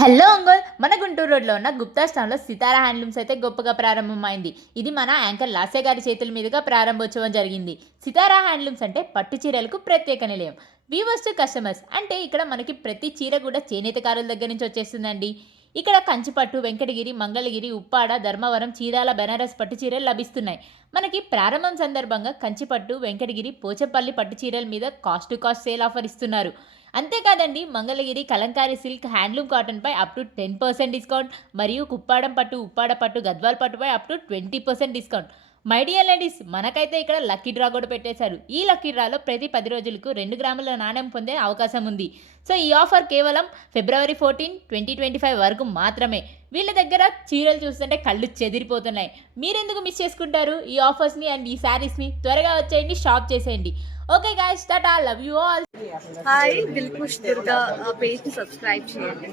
Hello అంగల్ మన గుంటూరు రోడ్లో ఉన్న గుప్తా స్టాన్లో సితారా హ్యాండ్లూమ్స్ అయితే గొప్పగా ప్రారంభమైంది. ఇది మన యాంకర్ లాస్య గారి చేతుల మీదుగా ప్రారంభోత్సవం జరిగింది. సితారా హ్యాండ్లూమ్స్ అంటే పట్టు చీరలకు ప్రత్యేక నిలయం. వీవర్స్ టు కస్టమర్స్ అంటే ఇక్కడ మనకి ప్రతి చీర కూడా చేనేతకారుల దగ్గర నుంచి వచ్చేస్తుందండి. ఇక్కడ కంచిపట్టు, వెంకటగిరి, మంగళగిరి, ఉప్పాడ, ధర్మవరం, చీరాల, బెనారస్ పట్టు చీరలు లభిస్తున్నాయి. మనకి ప్రారంభం సందర్భంగా కంచిపట్టు, వెంకటగిరి, పోచంపల్లి పట్టు చీరల మీద cost to cost sale offer ఇస్తున్నారు. అంతేకాదండి, మంగళగిరి కలంకారీ సిల్క్ హ్యాండ్లూమ్ కాటన్పై అప్ టు 10% డిస్కౌంట్ మరియు కుప్పాడం పట్టు, ఉప్పాడ పట్టు, గద్వాల్ పట్టుపై up to 20% discount. My dear ladies, మనకైతే ఇక్కడ లక్కీ డ్రా కూడా పెట్టేశారు. ఈ లక్కీ డ్రాలో ప్రతి 10 రోజులకు 2 గ్రాముల నాణ్యం పొందే అవకాశం ఉంది. సో ఈ ఆఫర్ కేవలం ఫిబ్రవరి 14, 2025 వరకు మాత్రమే. వీళ్ళ దగ్గర చీరలు చూస్తుంటే కళ్ళు చెదిరిపోతున్నాయి. మీరెందుకు మిస్ చేసుకుంటారు ఈ ఆఫర్స్ని అండ్ ఈ శారీస్ని? త్వరగా వచ్చేయండి, షాప్ చేసేయండి. Okay guys, tata, love you all. Hi, Dilkush Durga పేజ్ని సబ్స్క్రైబ్ చేయండి.